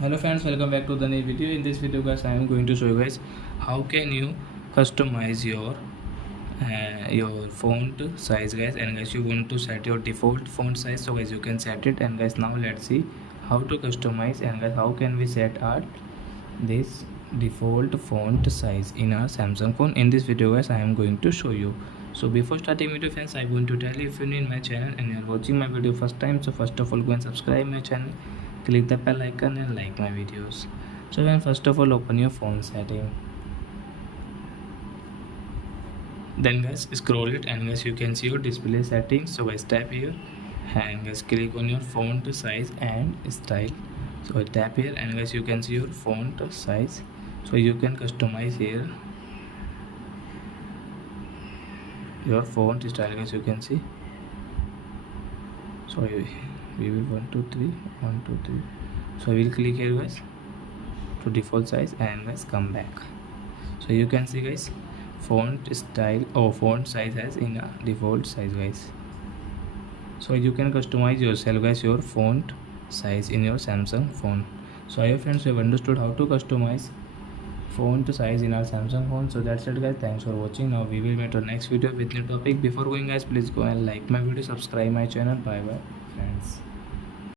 Hello friends, welcome back to the new video. In this video guys, I am going to show you guys how can you customize your font size guys. And guys, you want to set your default font size, so guys you can set it. And guys, now let's see how to customize and guys how can we set our this default font size in our Samsung phone. In this video guys, I am going to show you. So before starting video friends, I want to tell you, if you need my channel and you are watching my video first time, so first of all go and subscribe my channel, click the bell icon and like my videos. So then first of all open your phone setting, then guys scroll it and guys you can see your display settings. So guys tap here and guys click on your font size and style. So tap here and guys you can see your font size, so you can customize here your font style guys, you can see. So we will 1 2 3 1 2 3, so we will click here guys to default size and guys come back. So you can see guys font style or font size has in a default size guys. So you can customize yourself guys your font size in your Samsung phone. So I hope friends you have understood how to customize font size in our Samsung phone. So that's it guys, thanks for watching. Now we will meet our next video with new topic. Before going guys, please go and like my video, subscribe my channel. Bye bye.